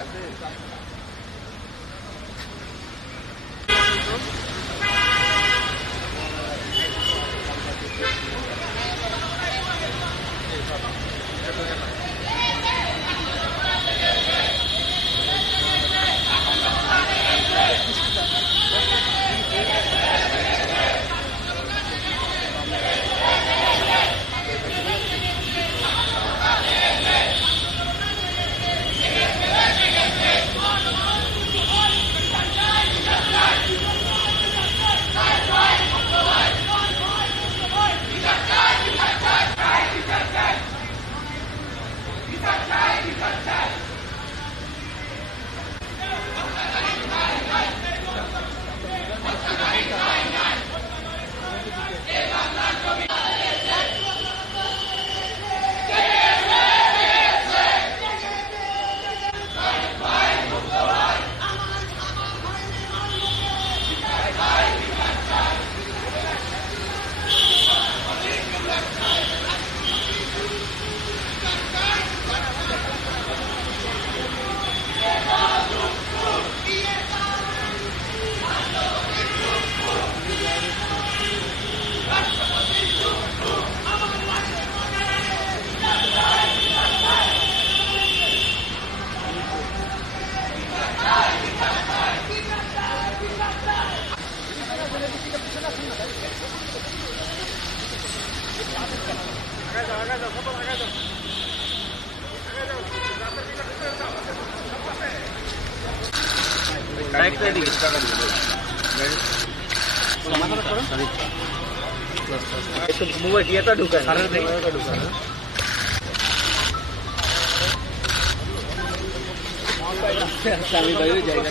Gracias. Mobile ইয়েটা ঢুকায় ঢুকায় আমি বাইরে যাই না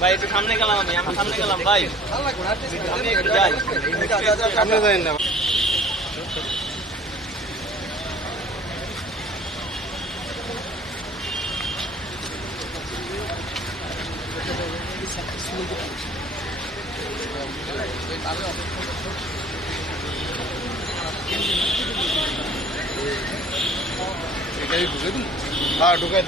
ভাই, একটু সামনে গেলাম আমি আমি সামনে গেলাম, ভাই। আমি একটু যাই। সামনে যাই না। হ্যাঁ ঢুকাই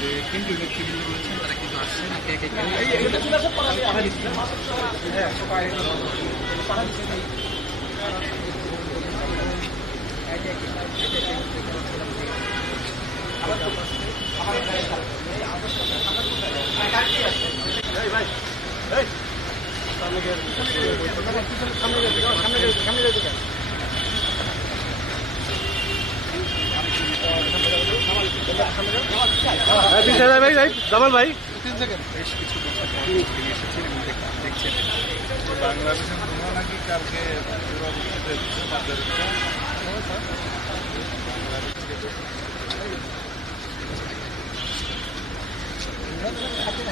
দে কেন্দ্রীয় নেতৃবৃন্দ রয়েছেন তারা কিন্তু আসছেন একে একে করে। ভাই ভাই জামাল ভাই বেশ কিছু তিনি এসেছেন এবং দেখ- দেখছেন বাংলাদেশের নাকি কালকে পুরো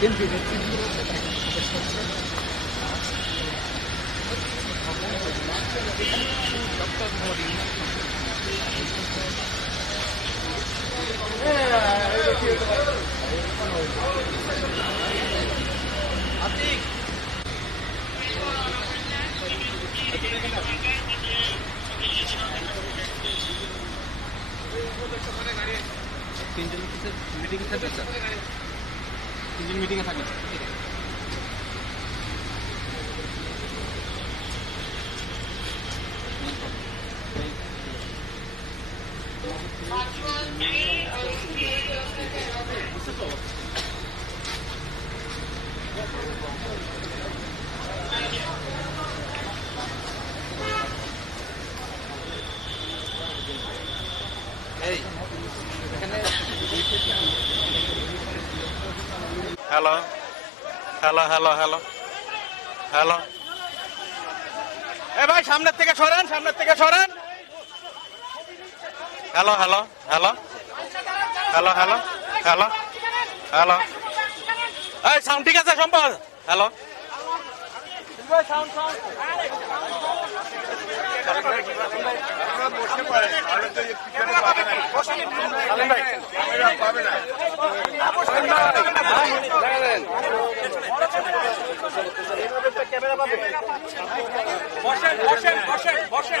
কেন্দ্রীয় নেতৃবৃন্দ রয়েছে তারা কিন্তু মিটিংয়ে থাকবে hello hello hello hello hello এ ভাই সামনের থেকে সরান সামনের থেকে সরান। Hello hello hello hello hello hello hello এই সাউন্ড ঠিক আছে সম্পদ হ্যালো বসেন বসেন বসেন বসেন।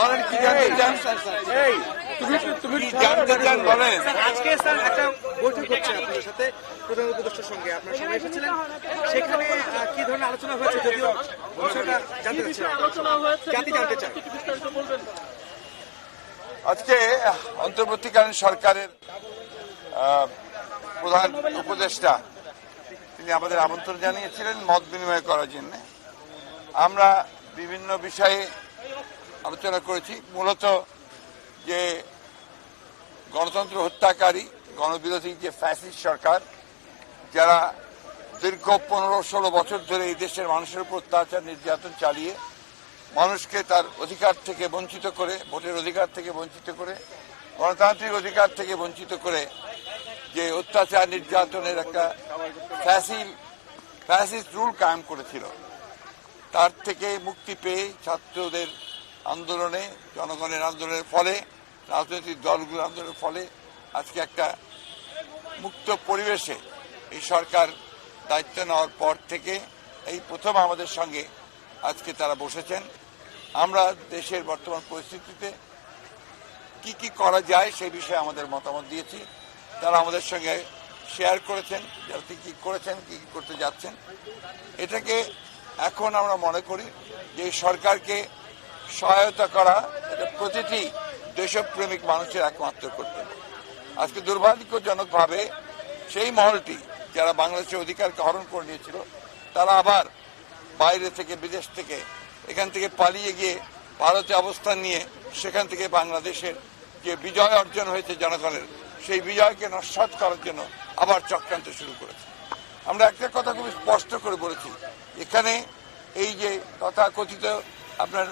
বলেন কি জানতে চান? কি জানতে চান বলেন। আজকে স্যার একটা বৈঠক হচ্ছে আপনাদের সাথে প্রধান উপদেষ্টার সঙ্গে। আপনার সঙ্গে এসেছিলেন। সেখানে কি ধরনের আলোচনা হয়েছে যদিও বিষয়টা জানতে চাচ্ছি জাতি জানতে চাই আজকে অন্তর্বর্তীকালীন সরকারের প্রধান উপদেষ্টা তিনি আমাদের আমন্ত্রণ জানিয়েছিলেন মত বিনিময় করার জন্য। আমরা বিভিন্ন বিষয়ে আলোচনা করেছি। মূলত যে গণতন্ত্র হত্যাকারী, গণবিরোধী যে ফ্যাসিস্ট সরকার, যারা দীর্ঘ পনেরো ষোলো বছর ধরে এই দেশের মানুষের উপর অত্যাচার, নির্যাতন চালিয়ে মানুষকে তার অধিকার থেকে বঞ্চিত করে, ভোটের অধিকার থেকে বঞ্চিত করে, গণতান্ত্রিক অধিকার থেকে বঞ্চিত করে যে অত্যাচার, নির্যাতনের একটা ফ্যাসিল, ফ্যাসিস্ট রুল কায়েম করেছিল। তার থেকে মুক্তি পেয়ে ছাত্রদের আন্দোলনে, জনগণের আন্দোলনের ফলে, রাজনৈতিক দলগুলোর আন্দোলনের ফলে আজকে একটা মুক্ত পরিবেশে এই সরকার দায়িত্ব নেওয়ার পর থেকে এই প্রথম আমাদের সঙ্গে আজকে তারা বসেছেন। আমরা দেশের বর্তমান পরিস্থিতিতে কি কি করা যায় সেই বিষয়ে আমাদের মতামত দিয়েছি। তারা আমাদের সঙ্গে শেয়ার করেছেন কি কি করেছেন, কী কী করতে যাচ্ছেন। এটাকে এখন আমরা মনে করি যে সরকারকে সহায়তা করা প্রতিটি দেশপ্রেমিক মানুষের একমাত্র কর্তব্য। আজকে দুর্ভাগ্যজনকভাবে সেই মহলটি যারা বাংলাদেশের অধিকারকে হরণ করে নিয়েছিল, তারা আবার বাইরে থেকে, বিদেশ থেকে, এখান থেকে পালিয়ে গিয়ে ভারতে অবস্থান নিয়ে সেখান থেকে বাংলাদেশের যে বিজয় অর্জন হয়েছে জনগণের, সেই বিজয়কে নস্বাত করার জন্য আবার চক্রান্ত শুরু করেছে। আমরা একটা কথা খুব স্পষ্ট করে বলেছি, এখানে এই যে তথাকথিত আপনার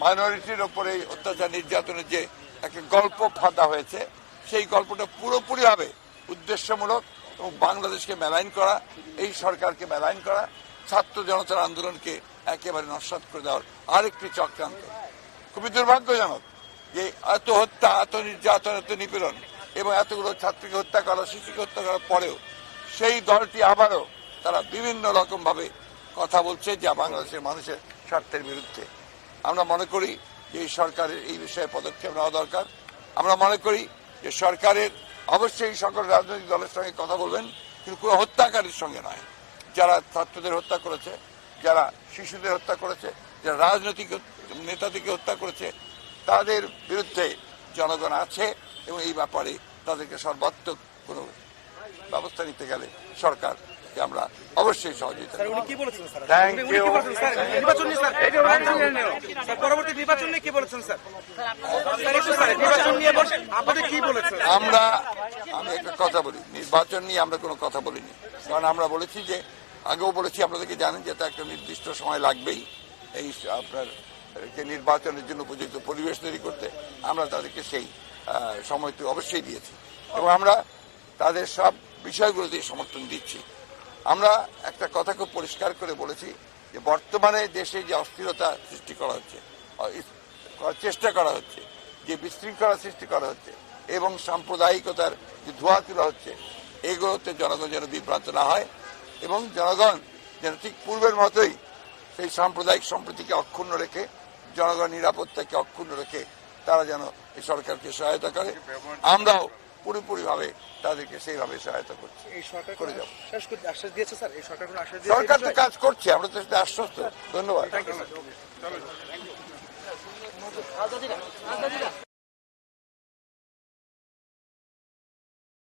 মাইনরিটির ওপরে অত্যাচার নির্যাতনের যে একটা গল্প ফাঁদা হয়েছে, সেই গল্পটা পুরোপুরি হবে উদ্দেশ্যমূলক এবং বাংলাদেশকে মেলাইন করা, এই সরকারকে মেলাইন করা, ছাত্র জনতার আন্দোলনকে একেবারে নস্বাত করে দেওয়ার আরেকটি চক্রান্ত। খুবই দুর্ভাগ্যজনক যে এত হত্যা, এত নির্যাতন, এত নিপীড়ন এবং এতগুলো ছাত্রীকে হত্যা করা, শিশুকে হত্যা করার পরেও সেই দলটি আবারও তারা বিভিন্ন রকমভাবে কথা বলছে যা বাংলাদেশের মানুষের স্বার্থের বিরুদ্ধে। আমরা মনে করি যে সরকারের এই বিষয়ে পদক্ষেপ নেওয়া দরকার। আমরা মনে করি যে সরকারের অবশ্যই সকল রাজনৈতিক দলের সঙ্গে কথা বলবেন, কিন্তু কোনো হত্যাকারীর সঙ্গে নয়। যারা ছাত্রদের হত্যা করেছে, যারা শিশুদের হত্যা করেছে, যারা রাজনৈতিক নেতাদেরকে হত্যা করেছে, তাদের বিরুদ্ধে জনগণ আছে এবং এই ব্যাপারে তাদেরকে সর্বাত্মক কোনো ব্যবস্থা নিতে গেলে সরকারকে আমরা অবশ্যই সহযোগিতা আমরা আমি একটা কথা বলি নির্বাচন নিয়ে আমরা কোনো কথা বলিনি। কারণ আমরা বলেছি যে আগেও বলেছি আপনাদেরকে জানেন যে এটা একটা নির্দিষ্ট সময় লাগবেই। এই আপনার নির্বাচনের জন্য উপযুক্ত পরিবেশ তৈরি করতে আমরা তাদেরকে সেই সময়টি অবশ্যই দিয়েছি। এবং আমরা তাদের সব বিষয়গুলোতে সমর্থন দিচ্ছি। আমরা একটা কথা খুব পরিষ্কার করে বলেছি যে বর্তমানে দেশে যে অস্থিরতা সৃষ্টি করা হচ্ছে চেষ্টা করা হচ্ছে, যে বিশৃঙ্খলা সৃষ্টি করা হচ্ছে এবং সাম্প্রদায়িকতার যে ধোয়া তোলা হচ্ছে, এগুলোতে জনগণ যেন বিভ্রান্ত না হয় এবং জনগণ যেন ঠিক পূর্বের মতোই সেই সাম্প্রদায়িক সম্প্রীতিকে অক্ষুণ্ণ রেখে, জনগণ নিরাপত্তাকে অক্ষুণ্ণ রেখে তারা যেন এই সরকারকে সহায়তা করে। আমরাও পুরোপুরিভাবে তাদেরকে সেইভাবে সহায়তা করছে। এই সরকার করে যাব। শেষ করতে স্যার? এই সরকার কোনো আশ্বাস দিয়েছে? এই সরকার তো কাজ করছে আমরা তো সেটা আশ্বস্ত। ধন্যবাদ.